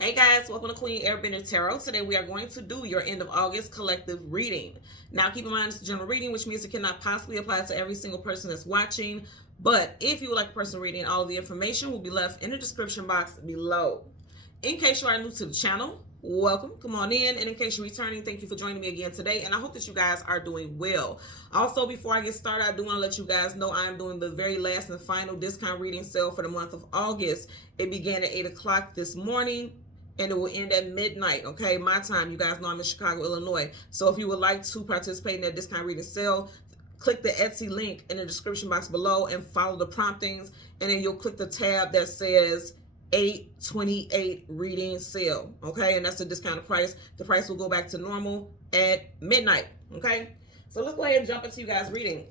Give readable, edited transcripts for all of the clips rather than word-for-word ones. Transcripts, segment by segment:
Hey guys, welcome to Queen Airbender Tarot. Today we are going to do your end of August collective reading. Now keep in mind it's a general reading, which means it cannot possibly apply to every single person that's watching. But if you would like a personal reading, all of the information will be left in the description box below. In case you are new to the channel, welcome, come on in. And in case you're returning, thank you for joining me again today. And I hope that you guys are doing well. Also, before I get started, I do want to let you guys know I am doing the very last and final discount reading sale for the month of August. It began at 8 o'clock this morning, and it will end at midnight, okay, my time. You guys know I'm in Chicago, Illinois. So if you would like to participate in that discount reading sale, click the Etsy link in the description box below and follow the promptings, and then you'll click the tab that says 8/28 reading sale, okay, and that's the discounted price. The price will go back to normal at midnight, okay. So let's go ahead and jump into you guys reading.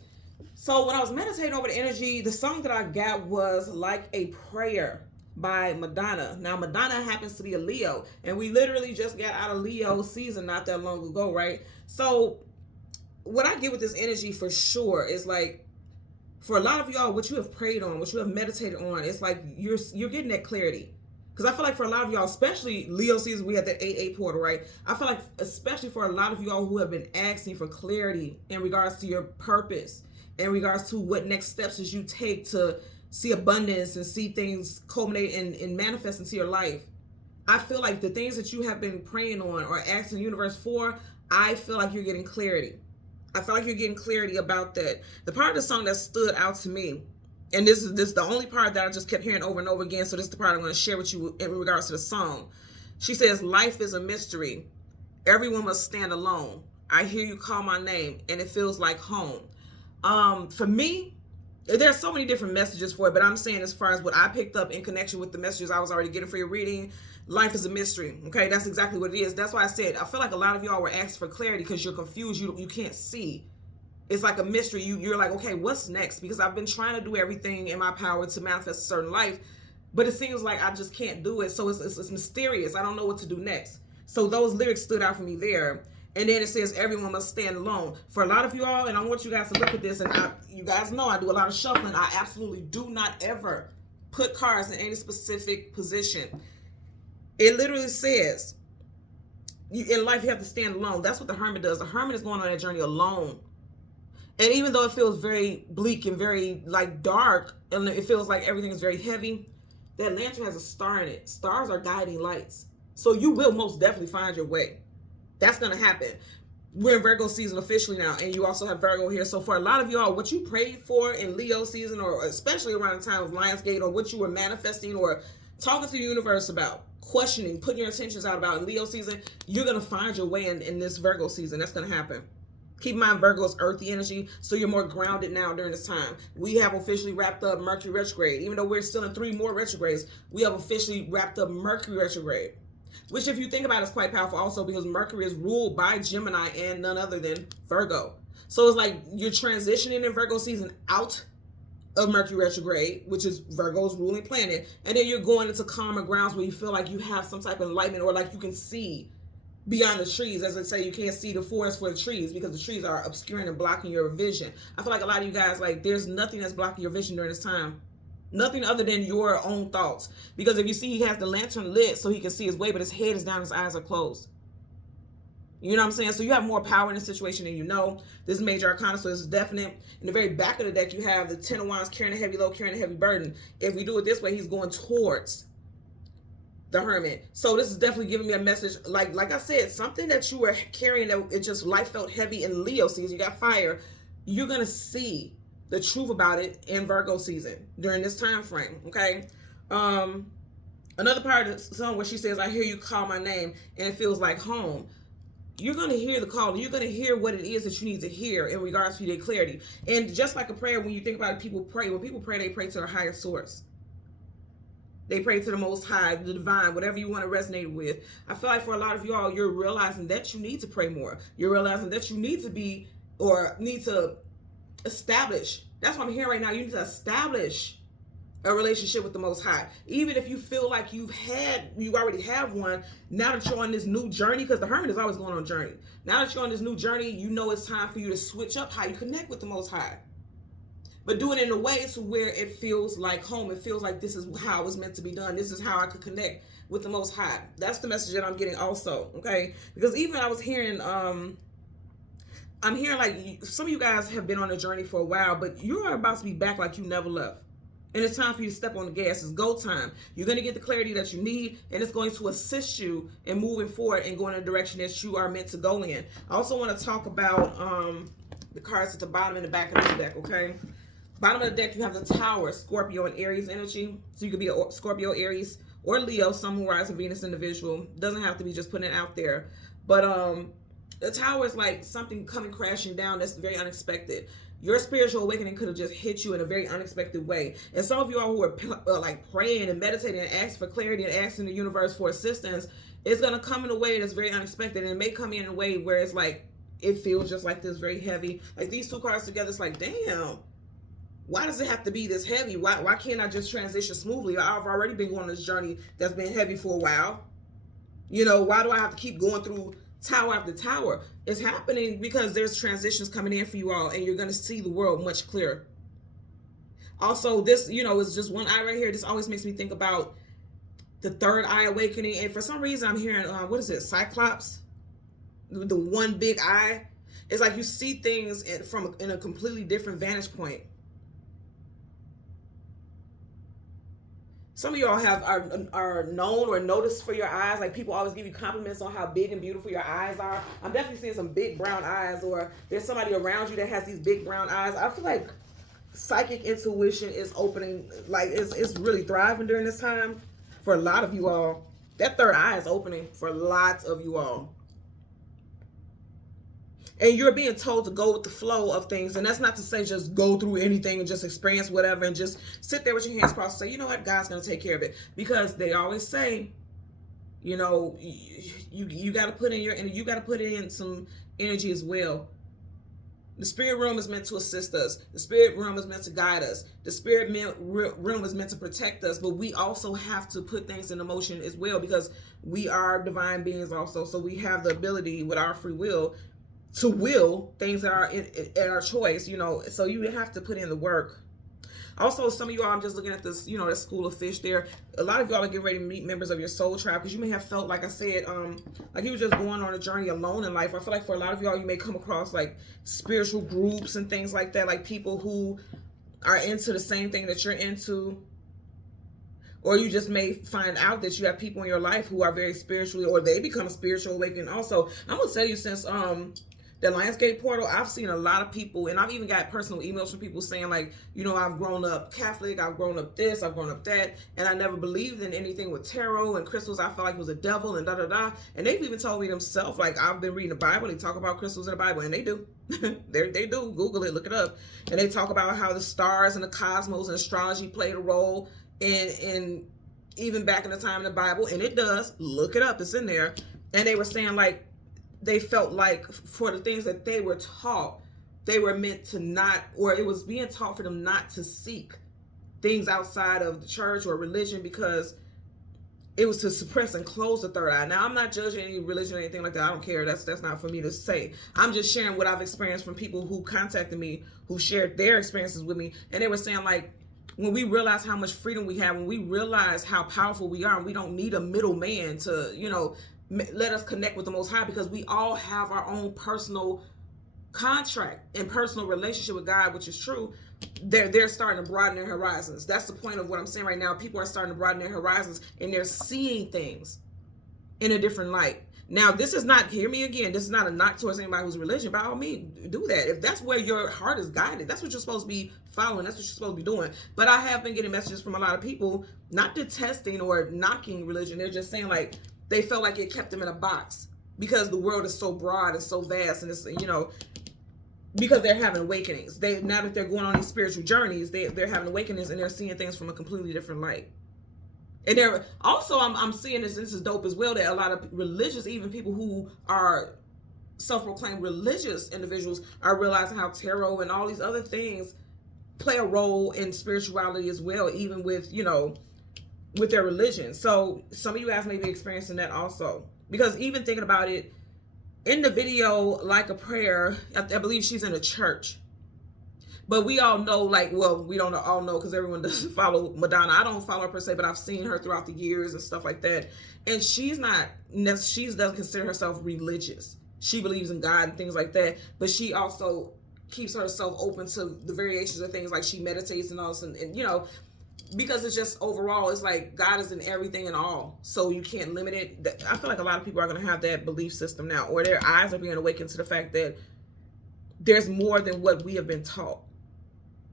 So when I was meditating over the energy, the song that I got was Like a Prayer by Madonna. Now Madonna happens to be a Leo, and we literally just got out of Leo season not that long ago, right? So what I get with this energy for sure is like, for a lot of y'all, what you have prayed on, what you have meditated on, it's like you're getting that clarity. Because I feel like for a lot of y'all, especially Leo season, we had that 8/8 portal, right? I feel like especially for a lot of y'all who have been asking for clarity in regards to your purpose, in regards to what next steps as you take to see abundance and see things culminate and manifest into your life. I feel like the things that you have been praying on or asking the universe for, I feel like you're getting clarity. I feel like you're getting clarity about that. The part of the song that stood out to me, and this is the only part that I just kept hearing over and over again, so this is the part I'm going to share with you in regards to the song. She says, life is a mystery. Everyone must stand alone. I hear you call my name, and it feels like home. For me, there's so many different messages for it, but I'm saying as far as what I picked up in connection with the messages I was already getting for your reading, life is a mystery, okay? That's exactly what it is. That's why I said, I feel like a lot of y'all were asking for clarity because you're confused. You can't see. It's like a mystery. You're like, okay, what's next? Because I've been trying to do everything in my power to manifest a certain life, but it seems like I just can't do it. So it's mysterious. I don't know what to do next. So those lyrics stood out for me there. And then it says everyone must stand alone. For a lot of you all, and I want you guys to look at this, and you guys know I do a lot of shuffling. I absolutely do not ever put cards in any specific position. It literally says, in life you have to stand alone. That's what the hermit does. The hermit is going on that journey alone. And even though it feels very bleak and very like dark, and it feels like everything is very heavy, that lantern has a star in it. Stars are guiding lights. So you will most definitely find your way. That's going to happen. We're in Virgo season officially now, and you also have Virgo here. So for a lot of y'all, what you prayed for in Leo season, or especially around the time of Lionsgate, or what you were manifesting or talking to the universe about, questioning, putting your intentions out about in Leo season, you're going to find your way in this Virgo season. That's going to happen. Keep in mind, Virgo is earthy energy, so you're more grounded now during this time. We have officially wrapped up Mercury retrograde. Even though we're still in 3 more retrogrades, we have officially wrapped up Mercury retrograde. Which, if you think about it, is quite powerful also because Mercury is ruled by Gemini and none other than Virgo. So it's like you're transitioning in Virgo season out of Mercury retrograde, which is Virgo's ruling planet, and then you're going into calmer grounds where you feel like you have some type of enlightenment, or like you can see beyond the trees. As I say, you can't see the forest for the trees because the trees are obscuring and blocking your vision. I feel like a lot of you guys, like, there's nothing that's blocking your vision during this time. Nothing other than your own thoughts. Because if you see, he has the lantern lit so he can see his way, but his head is down, his eyes are closed. You know what I'm saying? So you have more power in this situation than you know. This is major arcana, so it's definite. In the very back of the deck, you have the 10 of Wands carrying a heavy load, carrying a heavy burden. If we do it this way, he's going towards the hermit. So this is definitely giving me a message. Like I said, something that you were carrying that it just life felt heavy in Leo season. You got fire. You're going to see the truth about it in Virgo season during this time frame, okay? Another part of the song where she says, I hear you call my name and it feels like home. You're going to hear the call. You're going to hear what it is that you need to hear in regards to your clarity. And just like a prayer, when you think about it, people pray. When people pray, they pray to a higher source. They pray to the Most High, the divine, whatever you want to resonate with. I feel like for a lot of y'all, you're realizing that you need to pray more. You're realizing that you need to be, or need to establish. That's what I'm hearing right now. You need to establish a relationship with the Most High. Even if you feel like you already have one, now that you're on this new journey, because the hermit is always going on a journey. Now that you're on this new journey, you know it's time for you to switch up how you connect with the Most High. but do it in a way to where it feels like home. It feels like this is how it was meant to be done. This is how I could connect with the Most High. That's the message that I'm getting also, okay? Because even I was hearing, I'm hearing like some of you guys have been on a journey for a while, but you are about to be back like you never left. And it's time for you to step on the gas. It's go time. You're going to get the clarity that you need, and it's going to assist you in moving forward and going in the direction that you are meant to go in. I also want to talk about the cards at the bottom and the back of this deck, okay? Bottom of the deck, you have the Tower, Scorpio, and Aries energy. So you could be a Scorpio, Aries, or Leo, Sun, Moon, Rising, Venus individual. Doesn't have to be just putting it out there. But the Tower is like something coming crashing down that's very unexpected. Your spiritual awakening could have just hit you in a very unexpected way. And some of you all who are like praying and meditating and asking for clarity and asking the universe for assistance, it's going to come in a way that's very unexpected. And it may come in a way where it's like, it feels just like this, very heavy. Like these two cards together, it's like, damn, why does it have to be this heavy? Why can't I just transition smoothly? I've already been going on this journey that's been heavy for a while. You know, why do I have to keep going through tower after tower? It's happening because there's transitions coming in for you all, and you're going to see the world much clearer. Also, this, you know, is just one eye right here. This always makes me think about the third eye awakening. And for some reason, I'm hearing, what is it, Cyclops? The one big eye. It's like you see things in a completely different vantage point. Some of y'all are known or noticed for your eyes. Like people always give you compliments on how big and beautiful your eyes are. I'm definitely seeing some big brown eyes, or there's somebody around you that has these big brown eyes. I feel like psychic intuition is opening, like it's really thriving during this time for a lot of you all. That third eye is opening for lots of you all. And you're being told to go with the flow of things. And that's not to say just go through anything and just experience whatever and just sit there with your hands crossed and say, you know what, God's going to take care of it. Because they always say, you know, you got to put in you got to put in some energy as well. The spirit realm is meant to assist us. The spirit realm is meant to guide us. The spirit realm is meant to protect us. But we also have to put things into motion as well, because we are divine beings also. So we have the ability with our free will to will things that are at our choice, you know, so you have to put in the work. Also, some of you all, I'm just looking at this, you know, that school of fish there. A lot of y'all are getting ready to meet members of your soul tribe, because you may have felt, like I said, like you were just going on a journey alone in life. I feel like for a lot of y'all, you may come across like spiritual groups and things like that, like people who are into the same thing that you're into. Or you just may find out that you have people in your life who are very spiritually, or they become a spiritual awakening also. I'm going to tell you, since the Lionsgate portal, I've seen a lot of people, and I've even got personal emails from people saying like, you know, I've grown up Catholic, I've grown up this, I've grown up that, and I never believed in anything with tarot and crystals. I felt like it was a devil and da-da-da. And they've even told me themselves, like, I've been reading the Bible, they talk about crystals in the Bible, and they do. they do. Google it, look it up. And they talk about how the stars and the cosmos and astrology played a role in even back in the time in the Bible, and it does. Look it up, it's in there. And they were saying like, they felt like for the things that they were taught, they were meant to not, or it was being taught for them not to seek things outside of the church or religion, because it was to suppress and close the third eye. Now, I'm not judging any religion or anything like that. I don't care. That's not for me to say. I'm just sharing what I've experienced from people who contacted me, who shared their experiences with me. And they were saying like, when we realize how much freedom we have, when we realize how powerful we are, and we don't need a middleman to, you know, let us connect with the Most High, because we all have our own personal contract and personal relationship with God, which is true. They're starting to broaden their horizons. That's the point of what I'm saying right now. People are starting to broaden their horizons, and they're seeing things in a different light. Now, this is not, hear me again, this is not a knock towards anybody who's religion. By all means, do that. If that's where your heart is guided, that's what you're supposed to be following. That's what you're supposed to be doing. But I have been getting messages from a lot of people, not detesting or knocking religion. They're just saying like, they felt like it kept them in a box, because the world is so broad and so vast, and it's, you know, because they're having awakenings. Now that they're going on these spiritual journeys, they're having awakenings, and they're seeing things from a completely different light. And they're also, I'm seeing this is dope as well, that a lot of religious, even people who are self-proclaimed religious individuals, are realizing how tarot and all these other things play a role in spirituality as well, even with, you know, with their religion. So some of you guys may be experiencing that also, because even thinking about it, in the video Like a Prayer, I believe she's in a church, But we all know, like, well, we don't all know because everyone doesn't follow Madonna. I don't follow her per se, but I've seen her throughout the years and stuff like that. And she doesn't consider herself religious. She believes in God and things like that, but she also keeps herself open to the variations of things, like she meditates and all this, and you know, because it's just overall, it's like God is in everything and all, so you can't limit it. I feel like a lot of people are going to have that belief system now, or their eyes are being awakened to the fact that there's more than what we have been taught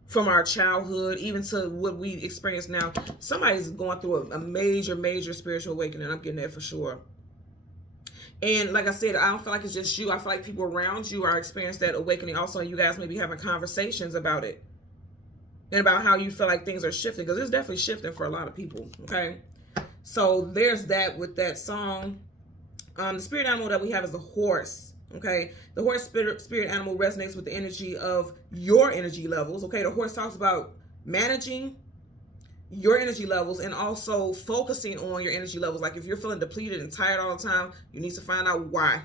from our childhood, even to what we experience now. Somebody's going through a major spiritual awakening. I'm getting that for sure. And like I said, I don't feel like it's just you. I feel like people around you are experiencing that awakening also, and you guys may be having conversations about it and about how you feel like things are shifting, because it's definitely shifting for a lot of people. Okay, so there's that with that song. The spirit animal that we have is the horse. Okay, the horse spirit animal resonates with the energy of your energy levels. Okay, the horse talks about managing your energy levels and also focusing on your energy levels. Like if you're feeling depleted and tired all the time, you need to find out why.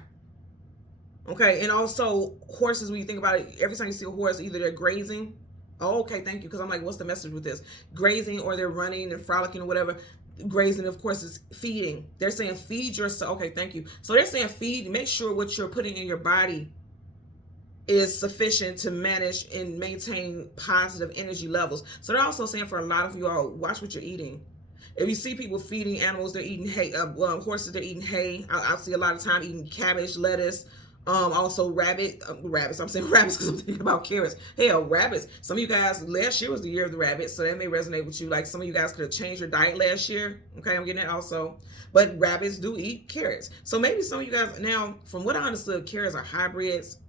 Okay, and also horses, when you think about it, every time you see a horse, either they're grazing. Oh, okay, thank you. Because I'm like, what's the message with this? Grazing, or they're running and frolicking or whatever. Grazing, of course, is feeding. They're saying feed yourself. Okay, thank you. So they're saying feed. Make sure what you're putting in your body is sufficient to manage and maintain positive energy levels. So they're also saying for a lot of you all, watch what you're eating. If you see people feeding animals, they're eating hay. Horses, they're eating hay. I see a lot of time eating cabbage, lettuce. Also rabbits. I'm saying rabbits because I'm thinking about carrots. Hell, rabbits. Some of you guys, last year was the year of the rabbit, so that may resonate with you. Like some of you guys could have changed your diet last year. Okay, I'm getting that also. But rabbits do eat carrots. So maybe some of you guys, now, from what I understood, carrots are hybrids.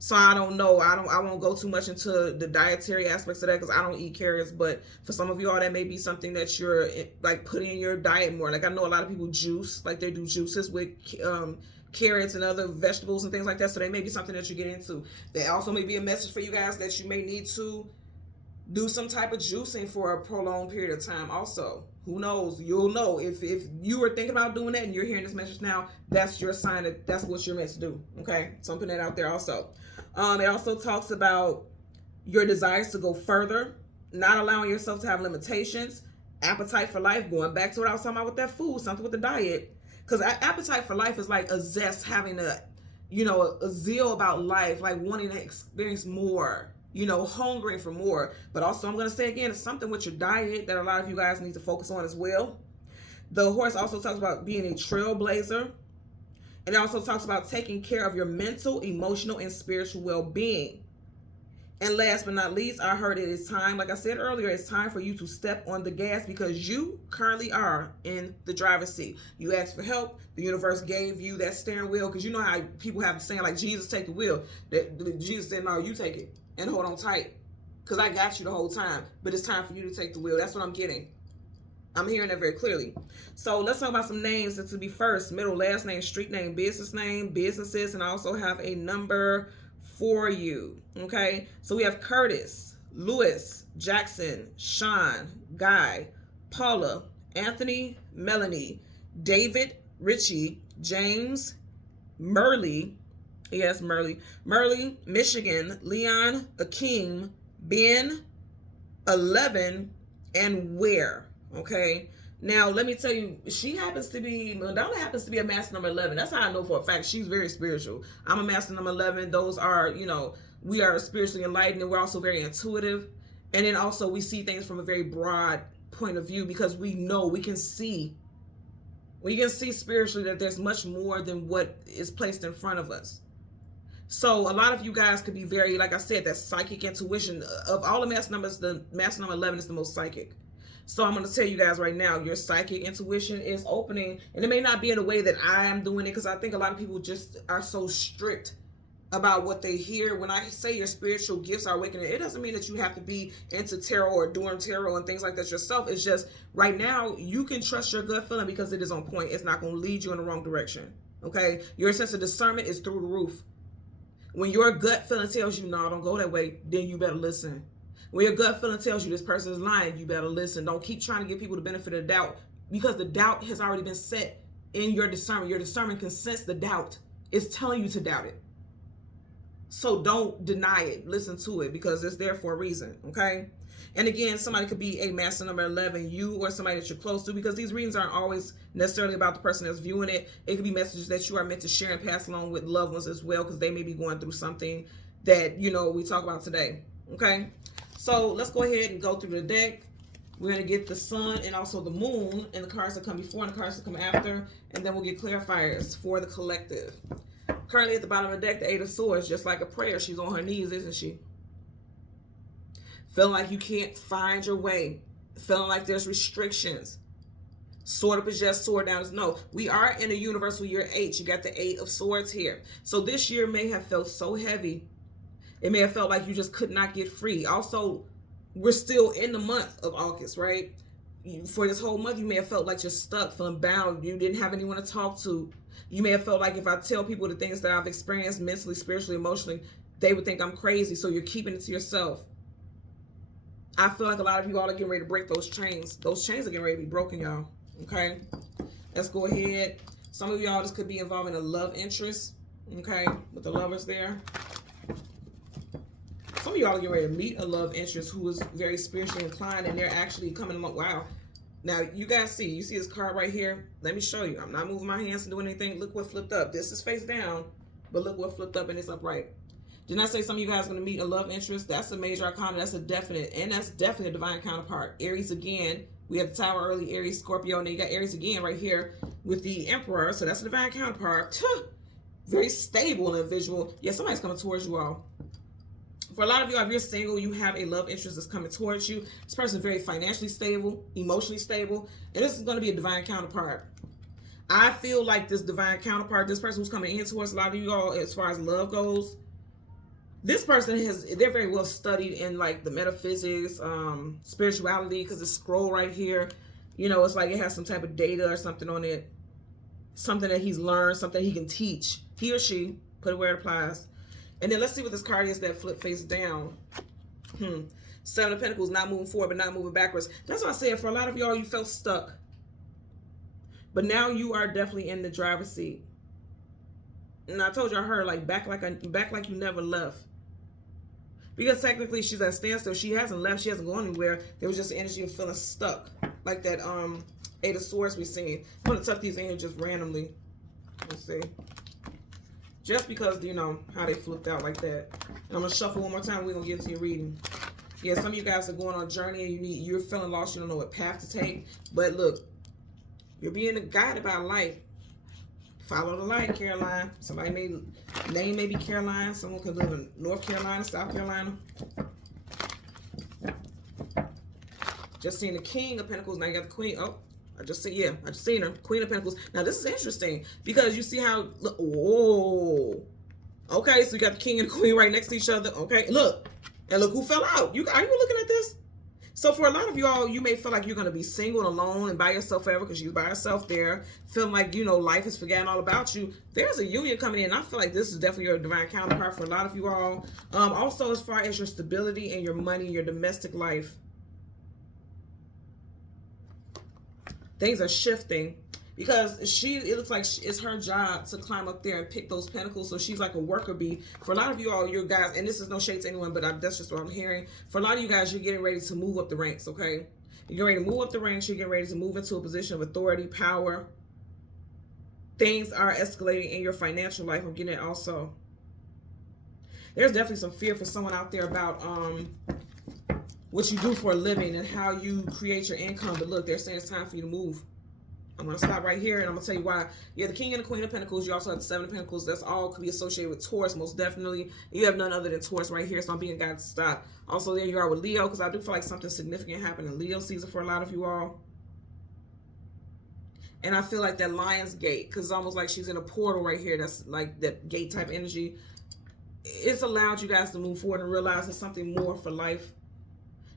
So I don't know. I won't go too much into the dietary aspects of that because I don't eat carrots. But for some of you all, that may be something that you're like putting in your diet more. Like I know a lot of people juice, like they do juices with carrots and other vegetables and things like that. So they may be something that you get into. There also may be a message for you guys that you may need to do some type of juicing for a prolonged period of time also. Who knows? You'll know. If you were thinking about doing that and you're hearing this message now, that's your sign that that's what you're meant to do. Okay? So I'm putting that out there also. It also talks about your desires to go further, not allowing yourself to have limitations, appetite for life, going back to what I was talking about with that food, something with the diet. Because appetite for life is like a zest, having a zeal about life, like wanting to experience more, hungering for more. But also, I'm going to say again, it's something with your diet that a lot of you guys need to focus on as well. The horse also talks about being a trailblazer. And it also talks about taking care of your mental, emotional, and spiritual well-being. And last but not least, I heard it is time, like I said earlier, it's time for you to step on the gas because you currently are in the driver's seat. You asked for help. The universe gave you that steering wheel, because you know how people have the saying like, Jesus, take the wheel. That Jesus said, no, you take it and hold on tight because I got you the whole time. But it's time for you to take the wheel. That's what I'm getting. I'm hearing that very clearly. So let's talk about some names. That to be first, middle, last name, street name, businesses, and I also have a number for you. Okay, so we have Curtis, Lewis, Jackson, Sean, Guy, Paula, Anthony, Melanie, David, Richie, James, Merle, Michigan, Leon, Akeem, Ben, 11, and Ware. Okay, now let me tell you, Madonna happens to be a master number 11. That's how I know for a fact she's very spiritual. I'm a master number 11. Those are, we are spiritually enlightened, and we're also very intuitive. And then also we see things from a very broad point of view because we can see spiritually that there's much more than what is placed in front of us. So a lot of you guys could be very, like I said, that psychic intuition. Of all the master numbers, the master number 11 is the most psychic. So I'm going to tell you guys right now, your psychic intuition is opening, and it may not be in a way that I am doing it, because I think a lot of people just are so strict about what they hear. When I say your spiritual gifts are awakening, it doesn't mean that you have to be into tarot or doing tarot and things like that yourself. It's just right now you can trust your gut feeling because it is on point. It's not going to lead you in the wrong direction. Okay? Your sense of discernment is through the roof. When your gut feeling tells you, no, don't go that way, then you better listen. When your gut feeling tells you this person is lying, you better listen. Don't keep trying to give people the benefit of the doubt, because the doubt has already been set in your discernment. Your discernment can sense the doubt. It's telling you to doubt it. So don't deny it. Listen to it because it's there for a reason, okay? And again, somebody could be a master number 11, you or somebody that you're close to, because these readings aren't always necessarily about the person that's viewing it. It could be messages that you are meant to share and pass along with loved ones as well, because they may be going through something that, you know, we talk about today, okay? So let's go ahead and go through the deck. We're going to get the sun and also the moon and the cards that come before and the cards that come after, and then we'll get clarifiers for the collective. Currently at the bottom of the deck, the Eight of Swords, just like a prayer. She's on her knees, isn't she? Feeling like you can't find your way. Feeling like there's restrictions. Sword up is yes, sword down is no. We are in a universal year 8. You got the 8 of Swords here. So this year may have felt so heavy. It may have felt like you just could not get free. Also, we're still in the month of August, right? For this whole month, you may have felt like you're stuck, feeling bound. You didn't have anyone to talk to. You may have felt like if I tell people the things that I've experienced mentally, spiritually, emotionally, they would think I'm crazy. So you're keeping it to yourself. I feel like a lot of you all are getting ready to break those chains. Those chains are getting ready to be broken, y'all. Okay? Let's go ahead. Some of y'all, this could be involving a love interest. Okay? With the lovers there. Some of y'all are getting ready to meet a love interest who is very spiritually inclined, and they're actually coming along. Wow. Now, you guys see. You see this card right here? Let me show you. I'm not moving my hands and doing anything. Look what flipped up. This is face down, but look what flipped up and it's upright. Didn't I say some of you guys are going to meet a love interest? That's a major arcana. That's a definite. And that's definitely a divine counterpart. Aries again. We had the Tower early. Aries, Scorpio. And then you got Aries again right here with the Emperor. So that's a divine counterpart. Very stable individual. Yeah, somebody's coming towards you all. For a lot of you, if you're single, you have a love interest that's coming towards you. This person is very financially stable, emotionally stable. And this is going to be a divine counterpart. I feel like this divine counterpart, this person who's coming in towards a lot of you all as far as love goes, this person they're very well studied in like the metaphysics, spirituality, because it's scroll right here. You know, it's like it has some type of data or something on it. Something that he's learned, something he can teach. He or she, put it where it applies. And then let's see what this card is that flip face down. Seven of Pentacles, not moving forward, but not moving backwards. That's what I said. For a lot of y'all, you felt stuck. But now you are definitely in the driver's seat. And I told you, I heard like back like you never left. Because technically she's at a standstill. She hasn't left. She hasn't gone anywhere. There was just the energy of feeling stuck. Like that Eight of Swords we seen. I'm going to tuck these in here just randomly. Let's see. Just because, you know, how they flipped out like that. And I'm going to shuffle one more time. We're going to get into your reading. Yeah, some of you guys are going on a journey and you're feeling lost. You don't know what path to take. But look, you're being guided by light. Follow the light, Caroline. Somebody name may be Caroline. Someone could live in North Carolina, South Carolina. Just seen the King of Pentacles. Now you got the Queen. Oh, I just seen her. Queen of Pentacles. Now this is interesting because you see how, whoa. Okay, so you got the King and the Queen right next to each other. Okay, look. And look who fell out. Are you looking at this? So for a lot of y'all, you may feel like you're going to be single and alone and by yourself forever because you're by yourself there, feeling like, you know, life is forgetting all about you. There's a union coming in. I feel like this is definitely your divine counterpart for a lot of you all. Also, as far as your stability and your money, your domestic life, things are shifting. Because it looks like it's her job to climb up there and pick those pentacles. So she's like a worker bee. For a lot of you all, you guys, and this is no shade to anyone, but that's just what I'm hearing. For a lot of you guys, you're getting ready to move up the ranks, okay? You're getting ready to move up the ranks. You're getting ready to move into a position of authority, power. Things are escalating in your financial life. I'm getting it also. There's definitely some fear for someone out there about what you do for a living and how you create your income. But look, they're saying it's time for you to move. I'm going to stop right here, and I'm going to tell you why. You have the King and the Queen of Pentacles. You also have the Seven of Pentacles. That's all could be associated with Taurus, most definitely. You have none other than Taurus right here, so I'm being guided to stop. Also, there you are with Leo, because I do feel like something significant happened in Leo season for a lot of you all. And I feel like that Lion's Gate, because it's almost like she's in a portal right here. That's like that gate type energy. It's allowed you guys to move forward and realize there's something more for life.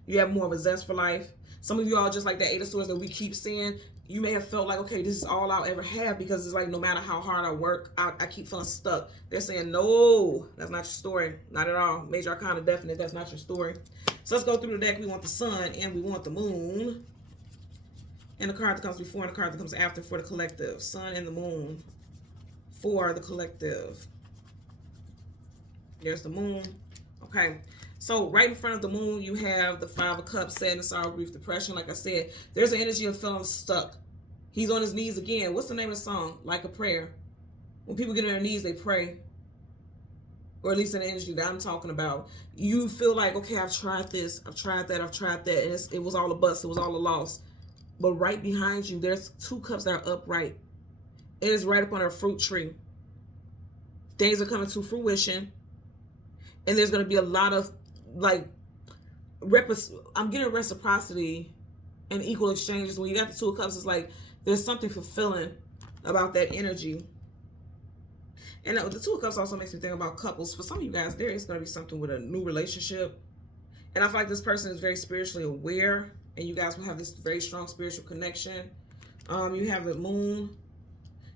You have more of a zest for life. Some of you all, just like that Eight of Swords that we keep seeing, you may have felt like, okay, this is all I'll ever have, because it's like no matter how hard I work, I keep feeling stuck. They're saying, no, that's not your story. Not at all. Major Arcana definite, that's not your story. So let's go through the deck. We want the sun and we want the moon. And the card that comes before and the card that comes after for the collective. Sun and the moon for the collective. There's the moon. Okay. So right in front of the moon, you have the Five of Cups, sadness, sorrow, grief, depression. Like I said, there's an energy of feeling stuck. He's on his knees again. What's the name of the song? Like a Prayer. When people get on their knees, they pray. Or at least in the energy that I'm talking about. You feel like, okay, I've tried this, I've tried that, and it was all a bust, it was all a loss. But right behind you, there's 2 cups that are upright. It is right up on a fruit tree. Things are coming to fruition. And there's going to be a lot of, like, I'm getting reciprocity and equal exchanges. When you got the 2 of Cups, it's like there's something fulfilling about that energy. And the 2 of Cups also makes me think about couples. For some of you guys, there is going to be something with a new relationship. And I feel like this person is very spiritually aware. And you guys will have this very strong spiritual connection. You have the moon.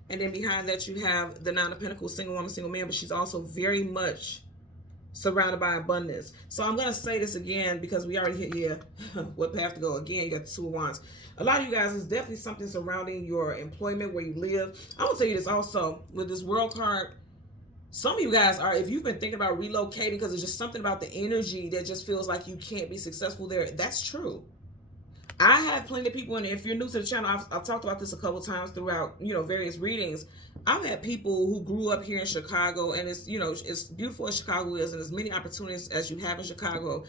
And then behind that, you have the 9 of Pentacles, single woman, single man. But she's also very much surrounded by abundance. So I'm going to say this again because we already hit what path to go. Again, you got the 2 of Wands. A lot of you guys, is definitely something surrounding your employment, where you live. I'm going to tell you this also with this World card. Some of you guys are, if you've been thinking about relocating because it's just something about the energy that just feels like you can't be successful there. That's true. I have plenty of people, and if you're new to the channel, I've talked about this a couple times throughout, various readings. I've had people who grew up here in Chicago, and it's, it's beautiful as Chicago is, and as many opportunities as you have in Chicago.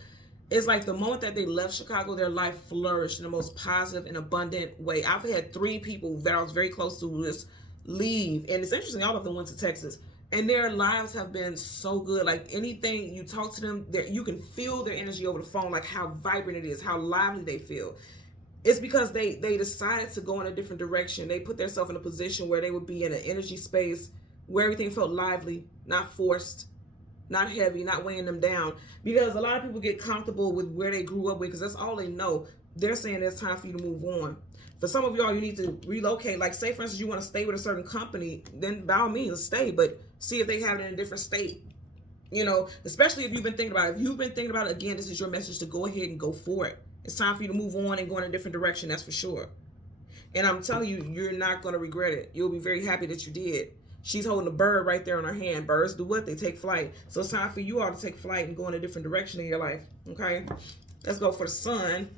It's like the moment that they left Chicago, their life flourished in the most positive and abundant way. I've had 3 people that I was very close to just leave, and it's interesting, all of them went to Texas, and their lives have been so good. Like anything you talk to them, you can feel their energy over the phone, like how vibrant it is, how lively they feel. It's because they decided to go in a different direction. They put themselves in a position where they would be in an energy space where everything felt lively, not forced, not heavy, not weighing them down. Because a lot of people get comfortable with where they grew up with because that's all they know. They're saying it's time for you to move on. For some of y'all, you need to relocate. Like, say, for instance, you want to stay with a certain company, then by all means, stay. But see if they have it in a different state. Especially if you've been thinking about it. If you've been thinking about it, again, this is your message to go ahead and go for it. It's time for you to move on and go in a different direction, that's for sure. And I'm telling you, you're not going to regret it. You'll be very happy that you did. She's holding a bird right there in her hand. Birds do what? They take flight. So it's time for you all to take flight and go in a different direction in your life. Okay? Let's go for the sun.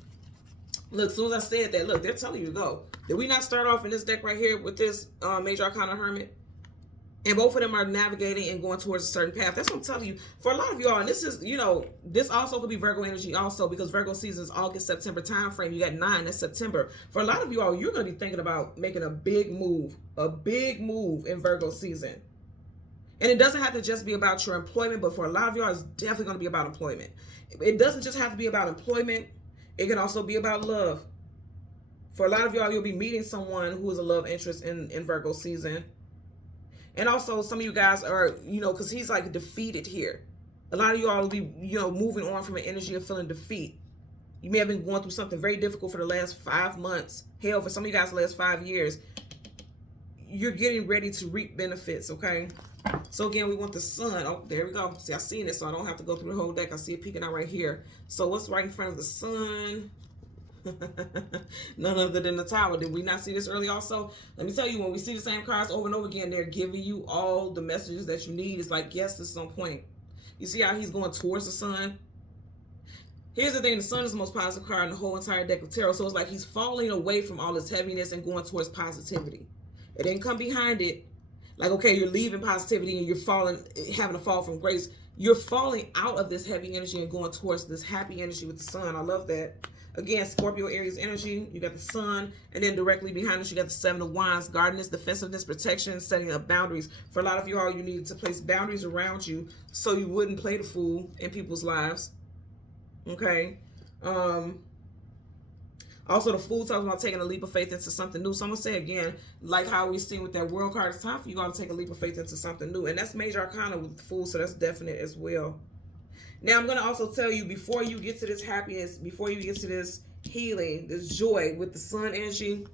Look, as soon as I said that, look, they're telling you to go. Did we not start off in this deck right here with this Major Arcana Hermit? And both of them are navigating and going towards a certain path. That's what I'm telling you. For a lot of y'all, and this is, this also could be Virgo energy also, because Virgo season is August, September time frame. You got 9, that's September. For a lot of y'all, you're going to be thinking about making a big move in Virgo season. And it doesn't have to just be about your employment, but for a lot of y'all, it's definitely going to be about employment. It doesn't just have to be about employment. It can also be about love. For a lot of y'all, you'll be meeting someone who is a love interest in Virgo season. And also, some of you guys are, because he's like defeated here. A lot of y'all will be, moving on from an energy of feeling defeat. You may have been going through something very difficult for the last 5 months. Hell, for some of you guys, the last 5 years. You're getting ready to reap benefits, okay? So again, we want the sun. Oh, there we go. See, I seen it, so I don't have to go through the whole deck. I see it peeking out right here. So what's right in front of the sun? None other than the Tower. Did we not see this early also? Let me tell you, when we see the same cards over and over again, they're giving you all the messages that you need. It's like, yes, this is on point. You see how he's going towards the sun? Here's the thing, the sun is the most positive card in the whole entire deck of tarot. So it's like he's falling away from all this heaviness and going towards positivity. It didn't come behind it. Like, okay, you're leaving positivity and you're having a fall from grace. You're falling out of this heavy energy and going towards this happy energy with the sun. I love that. Again, Scorpio, Aries energy. You got the sun, and then directly behind us, you got the 7 of Wands, guardedness, defensiveness, protection, setting up boundaries. For a lot of you all, you need to place boundaries around you so you wouldn't play the fool in people's lives. Okay. Also, the Fool talks about taking a leap of faith into something new. So I'm going to say again, like how we see with that World card, it's time for you all to take a leap of faith into something new. And that's Major Arcana with the Fool, so that's definite as well. Now, I'm going to also tell you, before you get to this happiness, before you get to this healing, this joy with the sun energy,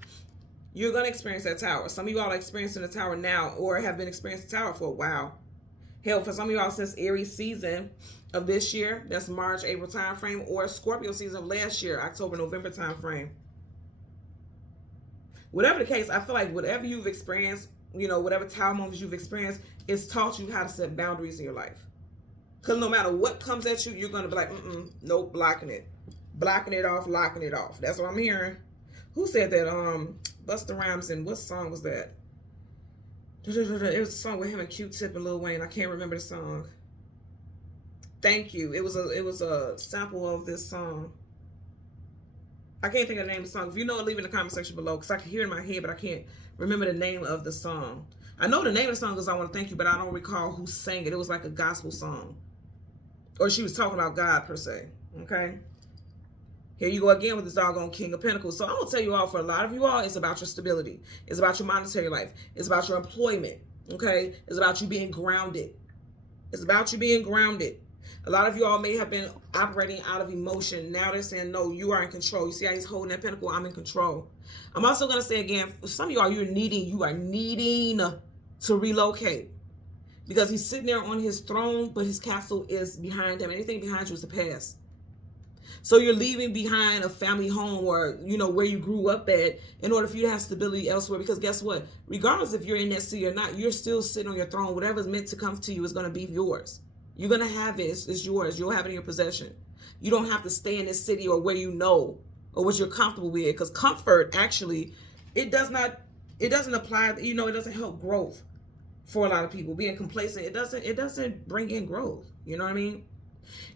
you're going to experience that Tower. Some of you all are experiencing the Tower now or have been experiencing the Tower for a while. Hell, for some of you all since Aries season of this year, that's March, April time frame, or Scorpio season of last year, October, November time frame. Whatever the case, I feel like whatever you've experienced, whatever Tower moments you've experienced, it's taught you how to set boundaries in your life. Because no matter what comes at you, you're going to be like, nope, blocking it. Blocking it off, locking it off. That's what I'm hearing. Who said that? Busta Rhymes, and what song was that? It was a song with him and Q-Tip and Lil Wayne. I can't remember the song. Thank you. It was a sample of this song. I can't think of the name of the song. If you know it, leave it in the comment section below, because I can hear it in my head, but I can't remember the name of the song. I know the name of the song is I Want to Thank You, but I don't recall who sang it. It was like a gospel song. Or she was talking about God, per se. Okay? Here you go again with this doggone King of Pentacles. So I'm going to tell you all, for a lot of you all, it's about your stability. It's about your monetary life. It's about your employment. Okay? It's about you being grounded. It's about you being grounded. A lot of you all may have been operating out of emotion. Now they're saying, no, you are in control. You see how he's holding that pentacle? I'm in control. I'm also going to say again, for some of you all, you are needing to relocate. Because he's sitting there on his throne, but his castle is behind him. Anything behind you is the past. So you're leaving behind a family home, or, you know, where you grew up at, in order for you to have stability elsewhere. Because guess what? Regardless if you're in that city or not, you're still sitting on your throne. Whatever's meant to come to you is going to be yours. You're going to have it. It's yours. You'll have it in your possession. You don't have to stay in this city or where you know or what you're comfortable with. Because comfort, actually, it doesn't apply, you know, it doesn't help growth for a lot of people. Being complacent, it doesn't bring in growth. You know what I mean?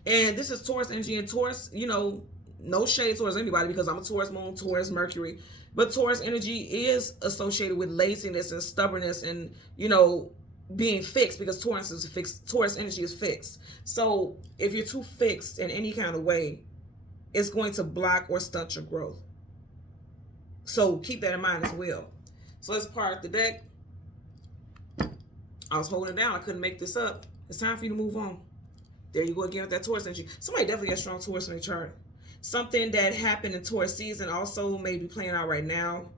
And this is Taurus energy, and Taurus, you know, no shade towards anybody, because I'm a Taurus moon, Taurus Mercury. But Taurus energy is associated with laziness and stubbornness and, you know, being fixed, because Taurus is fixed. Taurus energy is fixed. So if you're too fixed in any kind of way, it's going to block or stunt your growth. So keep that in mind as well. So let's part the deck. I was holding it down. I couldn't make this up. It's time for you to move on. There you go again with that Taurus energy. Somebody definitely got strong Taurus in their chart. Something that happened in Taurus season also may be playing out right now.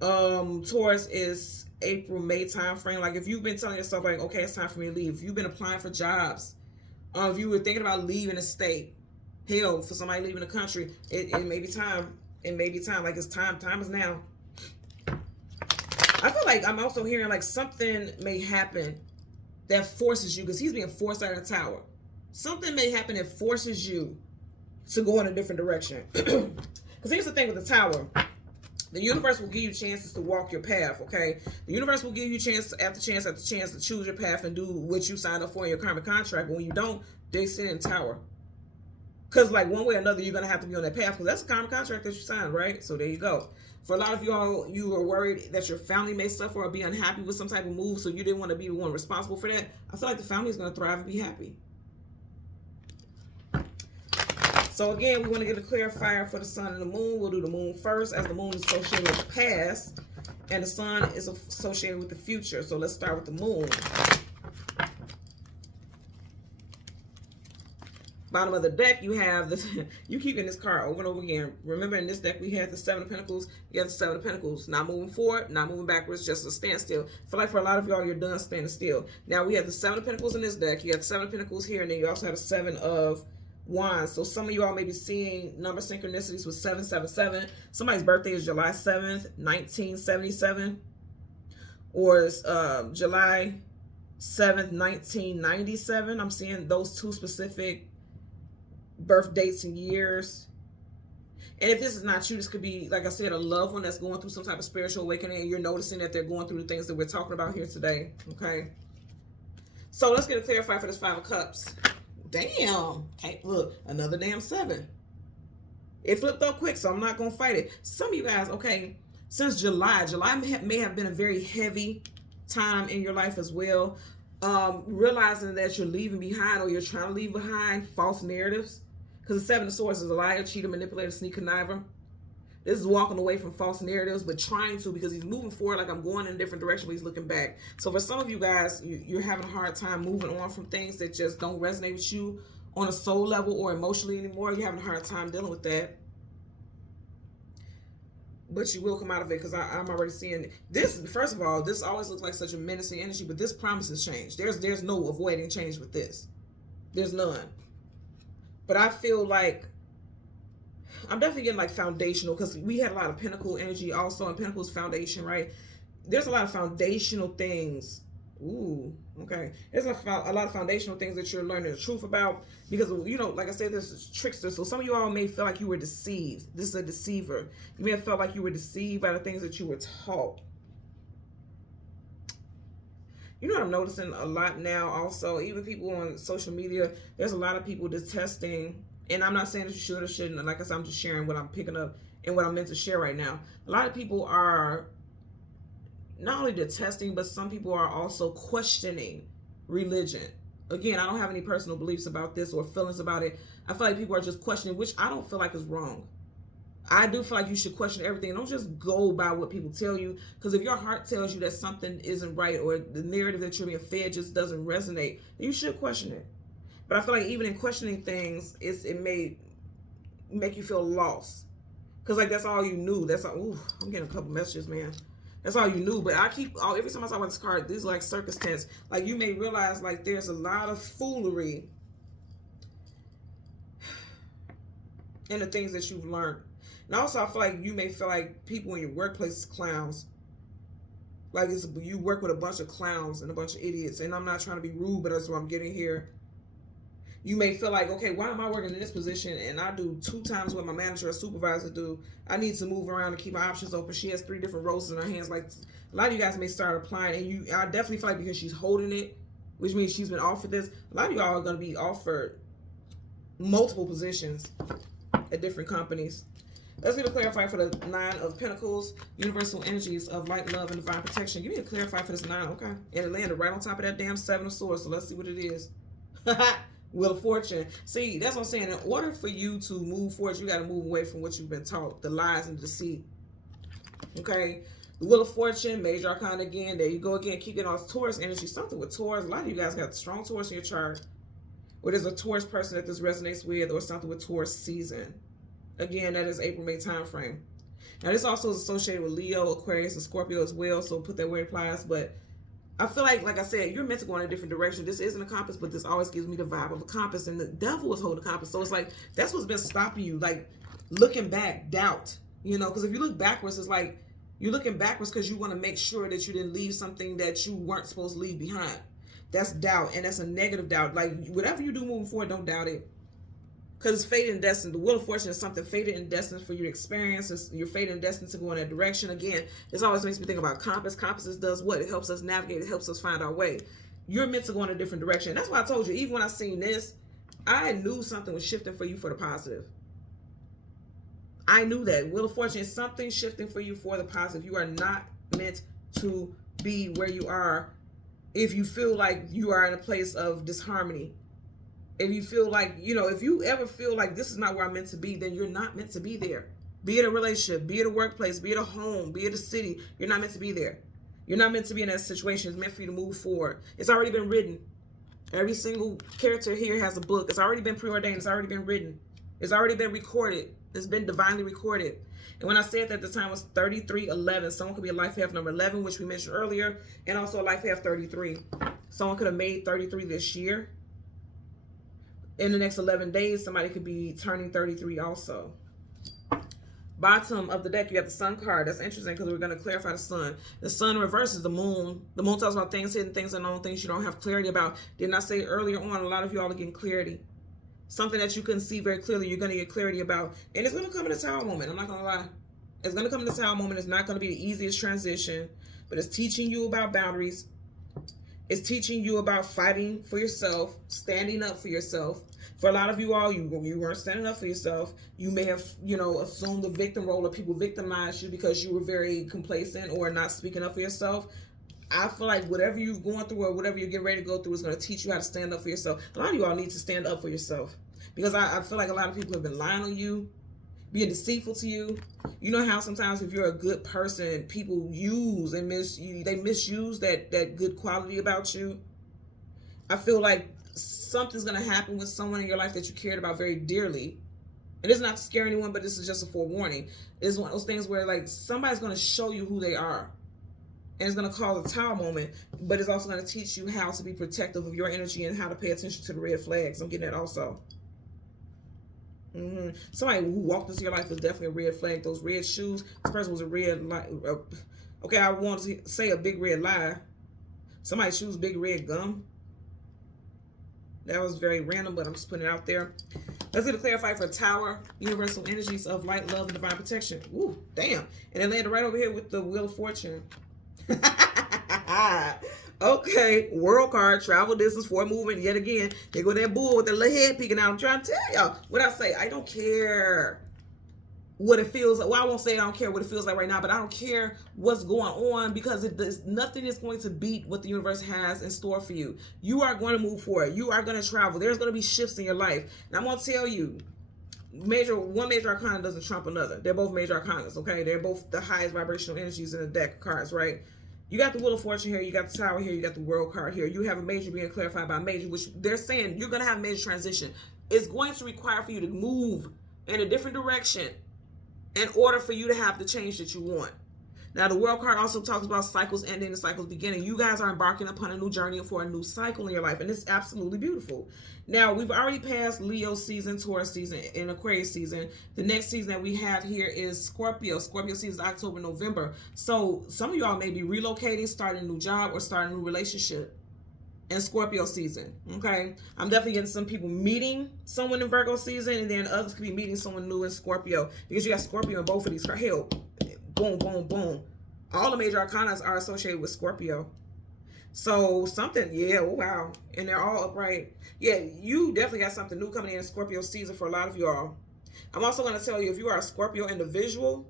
Taurus is April, May time frame. Like if you've been telling yourself like, okay, it's time for me to leave. If you've been applying for jobs, if you were thinking about leaving the state, hell, for somebody leaving the country, it may be time. It may be time. Like it's time. Time is now. I feel like I'm also hearing like something may happen that forces you, because he's being forced out of the tower. Something may happen that forces you to go in a different direction. Because here's the thing with the tower. The universe will give you chances to walk your path, okay? The universe will give you chance after chance after chance to choose your path and do what you signed up for in your karmic contract. But when you don't, they sit in the tower. Because like one way or another, you're going to have to be on that path, because that's a karmic contract that you signed, right? So there you go. For a lot of y'all, you are worried that your family may suffer or be unhappy with some type of move, so you didn't want to be the one responsible for that. I feel like the family is going to thrive and be happy. So again, we want to get a clarifier for the sun and the moon. We'll do the moon first, as the moon is associated with the past and the sun is associated with the future. So let's start with the moon. Bottom of the deck, you have this. You keep getting this card over and over again. Remember, in this deck, we had the Seven of Pentacles. You have the Seven of Pentacles. Not moving forward, not moving backwards, just a standstill. I feel like for a lot of y'all, you're done standing still. Now, we have the Seven of Pentacles in this deck. You have the Seven of Pentacles here, and then you also have the Seven of Wands. So some of you all may be seeing number synchronicities with 777. Somebody's birthday is July 7th, 1977. Or it's July 7th, 1997. I'm seeing those two specific birth dates and years. And if this is not you, this could be, like I said, a loved one that's going through some type of spiritual awakening, and you're noticing that they're going through the things that we're talking about here today. Okay, so let's get a clarifier for this Five of Cups. Damn. Okay, look, another damn 7. It flipped up quick, so I'm not gonna fight it. Some of you guys, okay, since July may have been a very heavy time in your life as well. Realizing that you're leaving behind, or you're trying to leave behind, false narratives. Because the Seven of Swords is a liar, cheater, manipulator, sneak, conniver. This is walking away from false narratives, but trying to, because he's moving forward like I'm going in a different direction, but he's looking back. So for some of you guys, you're having a hard time moving on from things that just don't resonate with you on a soul level or emotionally anymore. You're having a hard time dealing with that. But you will come out of it, because I'm already seeing this. First of all, this always looks like such a menacing energy, but this promises change. There's no avoiding change with this. There's none. But I feel like I'm definitely getting like foundational, because we had a lot of Pentacle energy also, and Pentacle's foundation, right? There's a lot of foundational things Ooh, okay. There's a lot of foundational things that you're learning the truth about because, you know, like I said, this is trickster. So some of you all may feel like you were deceived. This is a deceiver. You may have felt like you were deceived by the things that you were taught. You know what I'm noticing a lot now also, even people on social media, there's a lot of people detesting, and I'm not saying that you should or shouldn't. Like I said, I'm just sharing what I'm picking up and what I'm meant to share right now. A lot of people are not only detesting, but some people are also questioning religion. Again, I don't have any personal beliefs about this or feelings about it. I feel like people are just questioning, which I don't feel like is wrong. I do feel like you should question everything. Don't just go by what people tell you. Because if your heart tells you that something isn't right or the narrative that you're being fed just doesn't resonate, then you should question it. But I feel like even in questioning things, it may make you feel lost. Because like that's all you knew. That's all. Ooh, I'm getting a couple messages, man. That's all you knew. But every time I talk about this card, these are like circus tents. Like you may realize like there's a lot of foolery in the things that you've learned. And also I feel like you may feel like people in your workplace is clowns. Like you work with a bunch of clowns and a bunch of idiots. And I'm not trying to be rude, but that's what I'm getting here. You may feel like, okay, why am I working in this position and I do 2 times what my manager or supervisor do? I need to move around and keep my options open. She has 3 different roles in her hands. Like a lot of you guys may start applying, and I definitely feel like because she's holding it, which means she's been offered this. A lot of y'all are going to be offered multiple positions at different companies. Let's get a clarifier for the 9 of Pentacles, universal energies of light, love, and divine protection. Give me a clarifier for this 9, okay? And it landed right on top of that damn 7 of Swords, so let's see what it is. Wheel of Fortune. See, that's what I'm saying. In order for you to move forward, you got to move away from what you've been taught, the lies and the deceit. Okay? The Wheel of Fortune, major arcana again. There you go again. Keep getting all this Taurus energy. Something with Taurus. A lot of you guys got strong Taurus in your chart. Or there's a Taurus person that this resonates with, or something with Taurus season. Again, that is April, May time frame. Now, this also is associated with Leo, Aquarius, and Scorpio as well, so put that where it applies. But I feel like I said, you're meant to go in a different direction. This isn't a compass, but this always gives me the vibe of a compass, and the devil is holding a compass. So it's like, that's what's been stopping you, like, looking back, doubt, you know, because if you look backwards, it's like, you're looking backwards because you want to make sure that you didn't leave something that you weren't supposed to leave behind. That's doubt, and that's a negative doubt. Like, whatever you do moving forward, don't doubt it. Because it's fated and destined. The Wheel of Fortune is something fated and destined for you to experience. You're fated and destined to go in that direction. Again, this always makes me think about compass. Compasses does what? It helps us navigate. It helps us find our way. You're meant to go in a different direction. That's why I told you, even when I seen this, I knew something was shifting for you for the positive. I knew that. Wheel of Fortune is something shifting for you for the positive. You are not meant to be where you are if you feel like you are in a place of disharmony. If you feel like, you know, if you ever feel like this is not where I'm meant to be, then you're not meant to be there. Be it a relationship, be it a workplace, be it a home, be it a city, you're not meant to be there. You're not meant to be in that situation. It's meant for you to move forward. It's already been written. Every single character here has a book. It's already been preordained. It's already been written. It's already been recorded. It's been divinely recorded. And when I said that, the time was 3311. Someone could be a life path number 11, which we mentioned earlier, and also a life path 33. Someone could have made 33 this year. In the next 11 days, somebody could be turning 33 also. Bottom of the deck, you have the Sun card. That's interesting because we're going to clarify the Sun. The Sun reverses the Moon. The Moon talks about things hidden, things unknown, things you don't have clarity about. Didn't I say earlier on, a lot of you all are getting clarity. Something that you couldn't see very clearly, you're going to get clarity about. And it's going to come in a Tower moment. I'm not going to lie. It's going to come in a Tower moment. It's not going to be the easiest transition, but it's teaching you about boundaries. It's teaching you about fighting for yourself, standing up for yourself. For a lot of you all, you weren't standing up for yourself. You may have, you know, assumed the victim role, or people victimized you because you were very complacent or not speaking up for yourself. I feel like whatever you're going through or whatever you're getting ready to go through is going to teach you how to stand up for yourself. A lot of you all need to stand up for yourself because I feel like a lot of people have been lying on you, being deceitful to you. You know how sometimes if you're a good person, people use and they misuse that good quality about you. I feel like something's going to happen with someone in your life that you cared about very dearly. It is not to scare anyone, but this is just a forewarning. It's one of those things where like somebody's going to show you who they are. And it's going to cause a Tower moment, but it's also going to teach you how to be protective of your energy and how to pay attention to the red flags. I'm getting that also. Somebody who walked into your life was definitely a red flag. Those red shoes. This person was a red light. Okay, I want to say a big red lie. Somebody choose big red gum. That was very random, but I'm just putting it out there. Let's get a clarifier for Tower, universal energies of light, love, and divine protection. Ooh, damn. And it landed right over here with the Wheel of Fortune. Okay, world card, travel distance for movement. Yet again, they go that bull with the little head peeking out. I'm trying to tell y'all what I say. I don't care what it feels like. Well, I won't say I don't care what it feels like right now, but I don't care what's going on, because nothing is going to beat what the universe has in store for you. You are going to move forward. You are going to travel. There's going to be shifts in your life. And I'm going to tell you, one major arcana doesn't trump another. They're both major arcanas, okay? They're both the highest vibrational energies in the deck of cards, right? You got the Wheel of Fortune here, you got the Tower here, you got the World card here. You have a major being clarified by major, which they're saying you're going to have a major transition. It's going to require for you to move in a different direction in order for you to have the change that you want. Now, the World card also talks about cycles ending and cycles beginning. You guys are embarking upon a new journey for a new cycle in your life, and it's absolutely beautiful. Now, we've already passed Leo season, Taurus season, and Aquarius season. The next season that we have here is Scorpio. Scorpio season is October, November. So some of y'all may be relocating, starting a new job, or starting a new relationship in Scorpio season, okay? I'm definitely getting some people meeting someone in Virgo season, and then others could be meeting someone new in Scorpio, because you got Scorpio in both of these. Hell, boom, boom, boom. All the major arcanas are associated with Scorpio. So something, yeah, oh, wow. And they're all upright. Yeah, you definitely got something new coming in Scorpio season for a lot of y'all. I'm also going to tell you, if you are a Scorpio individual,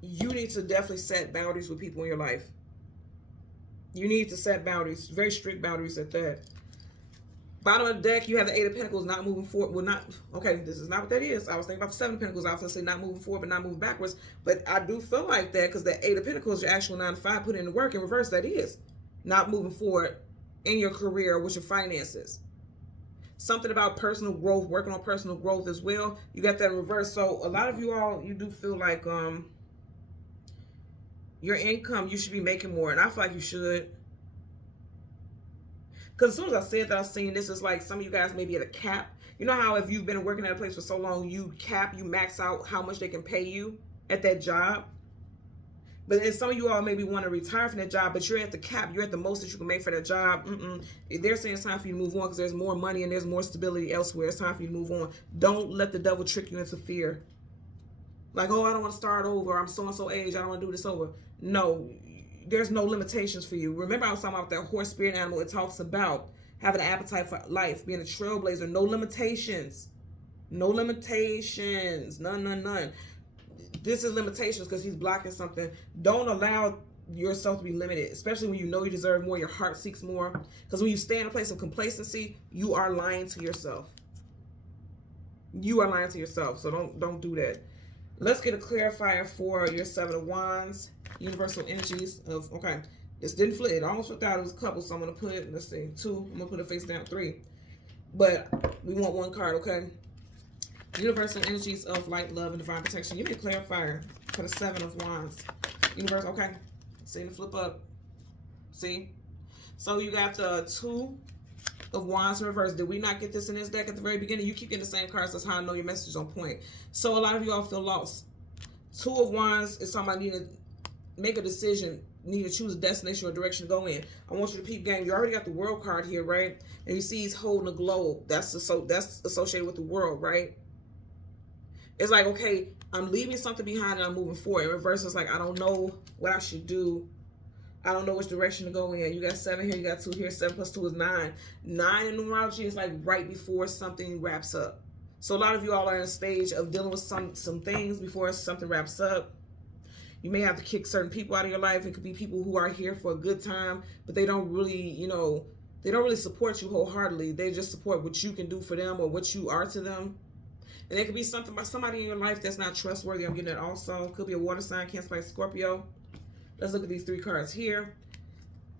you need to definitely set boundaries with people in your life. You need to set boundaries, very strict boundaries at that. Bottom of the deck, you have the Eight of Pentacles, not moving forward. Well, not, okay, this is not what that is. I was thinking about the Seven of Pentacles. I was going to say not moving forward, but not moving backwards. But I do feel like that, because the Eight of Pentacles, your actual 9 to 5, put in the work. In reverse, that is not moving forward in your career with your finances. Something about personal growth, working on personal growth as well. You got that in reverse. So a lot of you all, you do feel like your income, you should be making more. And I feel like you should. Because as soon as I said that, I seen this is like some of you guys may be at a cap. You know how if you've been working at a place for so long, you max out how much they can pay you at that job. But then some of you all maybe want to retire from that job, but you're at the cap. You're at the most that you can make for that job. They're saying it's time for you to move on, because there's more money and there's more stability elsewhere. It's time for you to move on. Don't let the devil trick you into fear. Like, oh, I don't want to start over. I'm so-and-so age. I don't want to do this over. No, there's no limitations for you. Remember I was talking about that horse spirit animal. It talks about having an appetite for life, being a trailblazer. No limitations. No limitations. None. This is limitations, because he's blocking something. Don't allow yourself to be limited, especially when you know you deserve more, your heart seeks more. Because when you stay in a place of complacency, you are lying to yourself. You are lying to yourself, so don't do that. Let's get a clarifier for your Seven of Wands, universal energies of, okay, this didn't flip. It almost flipped out. It was a couple, so I'm going to put, let's see, 2. I'm going to put it face down, 3. But we want one card, okay? Universal energies of light, love, and divine protection. Give me a clarifier for the Seven of Wands. Universal, okay. See the flip up. See? So you got the 2 of Wands in reverse. Did we not get this in this deck at the very beginning? You keep getting the same cards. That's how I know your message is on point. So a lot of you all feel lost. 2 of Wands is somebody needing to make a decision, need to choose a destination or direction to go in. I want you to peep game. You already got the World card here, right? And you see he's holding a globe. That's associated with the world, right? It's like, okay, I'm leaving something behind and I'm moving forward. In reverse, it's like, I don't know what I should do. I don't know which direction to go in. You got 7 here, you got 2 here. 7 plus 2 is 9. 9 in numerology is like right before something wraps up. So a lot of you all are in a stage of dealing with some things before something wraps up. You may have to kick certain people out of your life. It could be people who are here for a good time, but they don't really, they don't really support you wholeheartedly. They just support what you can do for them or what you are to them. And it could be something by somebody in your life that's not trustworthy. I'm getting that also. Could be a water sign, Cancer, Pisces, Scorpio. Let's look at these 3 cards here.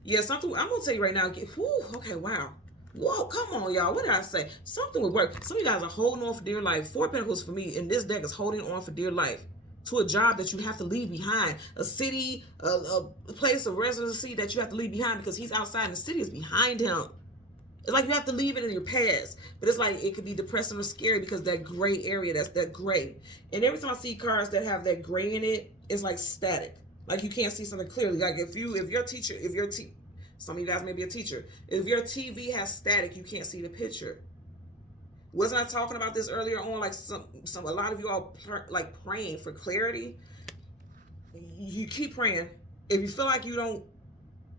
Yeah, something, I'm going to tell you right now. Okay, wow. Whoa, come on, y'all. What did I say? Something would work. Some of you guys are holding on for dear life. 4 Pentacles for me in this deck is holding on for dear life to a job that you have to leave behind. A city, a place of residency that you have to leave behind because he's outside and the city is behind him. It's like you have to leave it in your past. But it's like it could be depressing or scary because that gray area, that's that gray. And every time I see cards that have that gray in it, it's like static. Like you can't see something clearly. Like if your Some of you guys may be a teacher. If your TV has static, you can't see the picture. Wasn't I talking about this earlier on? Like a lot of you all like praying for clarity. You keep praying. If you feel like you don't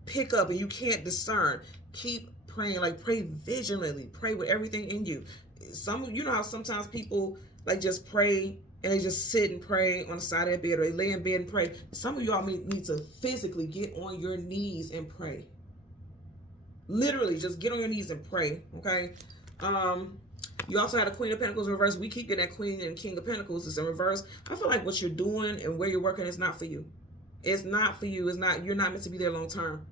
pick up and you can't discern, keep praying. Like, pray vigilantly. Pray with everything in you. You know how sometimes people like just pray and they just sit and pray on the side of their bed, or they lay in bed and pray. Some of y'all need to physically get on your knees and pray. Literally, just get on your knees and pray, okay? You also had a Queen of Pentacles in reverse. We keep getting that Queen and King of Pentacles is in reverse. I feel like what you're doing and where you're working is not for you. It's not for you. It's not. You're not meant to be there long term.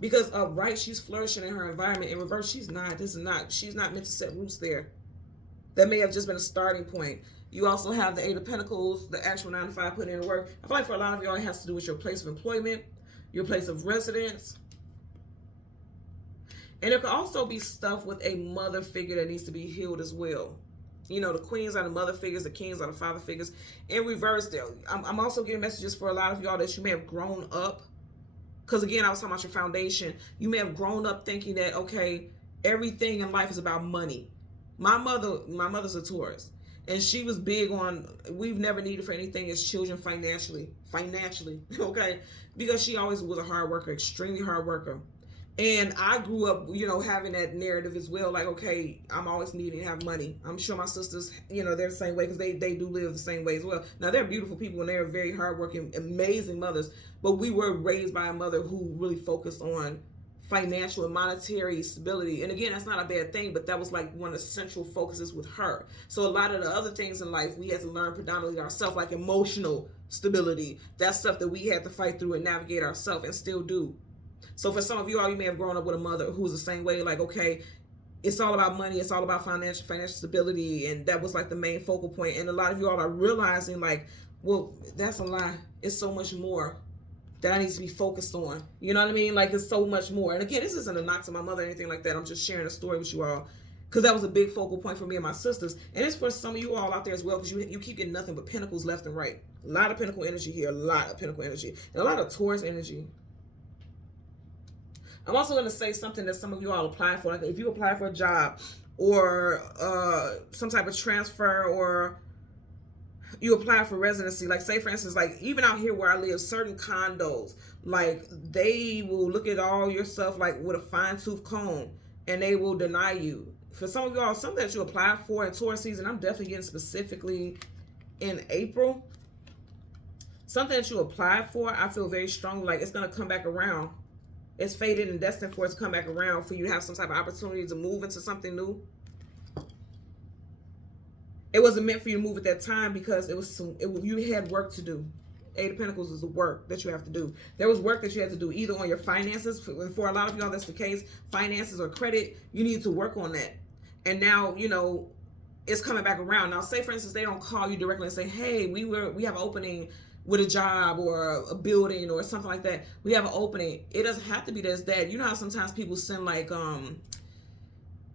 Because upright, she's flourishing in her environment. In reverse, she's not. She's not meant to set roots there. That may have just been a starting point. You also have the Eight of Pentacles, the actual 9 to 5 putting in work. I feel like for a lot of y'all, it has to do with your place of employment, your place of residence. And it could also be stuff with a mother figure that needs to be healed as well. You know, the queens are the mother figures, the kings are the father figures. In reverse, though, I'm also getting messages for a lot of y'all that you may have grown up. Because again, I was talking about your foundation. You may have grown up thinking that, okay, everything in life is about money. My mother's a Taurus. And she was big on, we've never needed for anything as children financially, okay? Because she always was a hard worker, extremely hard worker. And I grew up, you know, having that narrative as well. Like, okay, I'm always needing to have money. I'm sure my sisters, you know, they're the same way because they do live the same way as well. Now, they're beautiful people and they're very hardworking, amazing mothers. But we were raised by a mother who really focused on financial and monetary stability. And again, that's not a bad thing, but that was like one of the central focuses with her. So a lot of the other things in life, we had to learn predominantly ourselves, like emotional stability. That's stuff that we had to fight through and navigate ourselves and still do. So for some of you all, you may have grown up with a mother who's the same way, like, okay, it's all about money, it's all about financial stability, and that was like the main focal point. And a lot of you all are realizing like, well, that's a lie. It's so much more that I need to be focused on. You know what I mean? Like, it's so much more. And again, this isn't a knock to my mother or anything like that. I'm just sharing a story with you all because that was a big focal point for me and my sisters. And it's for some of you all out there as well, because you keep getting nothing but pentacles left and right. A lot of pentacle energy here, a lot of pentacle energy, and a lot of Taurus energy. I'm also going to say something that some of you all apply for. Like, if you apply for a job or some type of transfer, or you apply for residency, like say for instance, like even out here where I live, certain condos, like they will look at all your stuff like with a fine-tooth comb and they will deny you. For some of y'all, something that you applied for in Taurus season, I'm definitely getting specifically in April. Something that you applied for, I feel very strongly like it's going to come back around. It's fated and destined for it to come back around, for you to have some type of opportunity to move into something new. It wasn't meant for you to move at that time because you had work to do. Eight of Pentacles is the work that you have to do. There was work that you had to do either on your finances. For a lot of y'all, that's the case. Finances or credit, you need to work on that. And now, you know, it's coming back around. Now, say for instance, they don't call you directly and say, hey, we have an opening with a job or a building or something like that. We have an opening. It doesn't have to be that. You know how sometimes people send like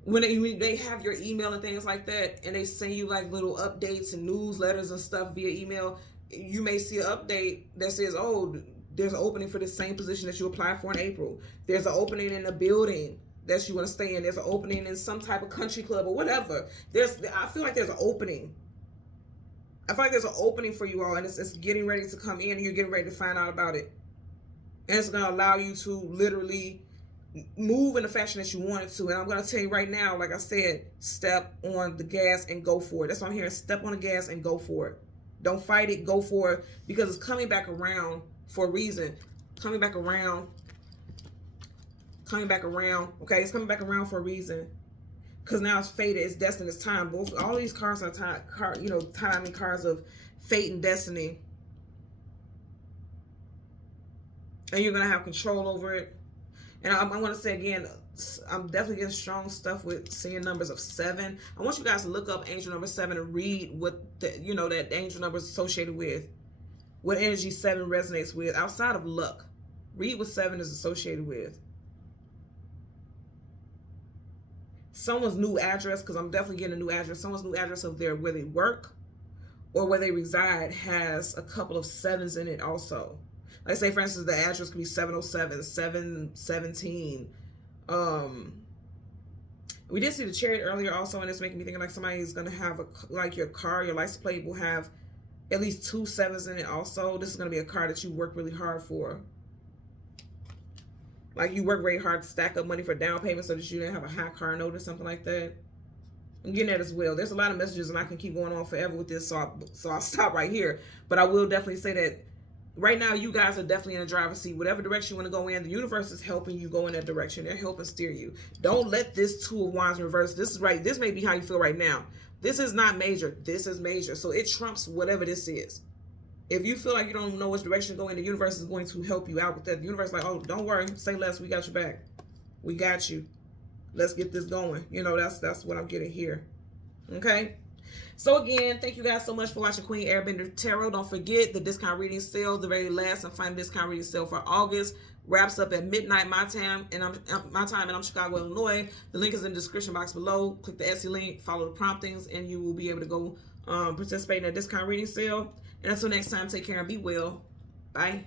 when they have your email and things like that, and they send you like little updates and newsletters and stuff via email. You may see an update that says, oh, there's an opening for the same position that you applied for in April. There's an opening in a building that you want to stay in. There's an opening in some type of country club or whatever. I feel like there's an opening. I feel like there's an opening for you all, and it's getting ready to come in, and you're getting ready to find out about it. And it's going to allow you to literally move in the fashion that you wanted to. And I'm going to tell you right now, like I said, step on the gas and go for it. That's what I'm hearing. Step on the gas and go for it. Don't fight it. Go for it, because it's coming back around for a reason. Coming back around. Okay, it's coming back around for a reason. Because now it's fated, it's destined, it's time. Both all these cards are timing cards of fate and destiny. And you're gonna have control over it. And I'm gonna say again, I'm definitely getting strong stuff with seeing numbers of 7. I want you guys to look up angel number 7 and read what that angel number is associated with. What energy 7 resonates with outside of luck. Read what 7 is associated with. Someone's new address, because I'm definitely getting a new address. Someone's new address of where they work or where they reside has a couple of 7s in it also. Like say for instance, the address could be 707, 717. We did see the chariot earlier also, and it's making me think like somebody's gonna have like your car, your license plate will have at least 2 sevens in it also. This is gonna be a car that you work really hard for. Like you work very hard to stack up money for down payment so that you didn't have a high car note or something like that. I'm getting that as well. There's a lot of messages and I can keep going on forever with this, so I'll stop right here. But I will definitely say that right now you guys are definitely in the driver's seat. Whatever direction you want to go in, the universe is helping you go in that direction. They're helping steer you. Don't let this Two of Wands reverse. This is right. This may be how you feel right now. This is not major. This is major. So it trumps whatever this is. If you feel like you don't know which direction to go in, the universe is going to help you out with that. The universe is like, oh, don't worry. Say less. We got your back. We got you. Let's get this going. You know, that's what I'm getting here. Okay. So again, thank you guys so much for watching Queen Airbender Tarot. Don't forget the discount reading sale, the very last and final discount reading sale for August wraps up at midnight my time, and I'm Chicago, Illinois. The link is in the description box below. Click the Etsy link, follow the promptings, and you will be able to go participate in a discount reading sale. And until next time, take care and be well. Bye.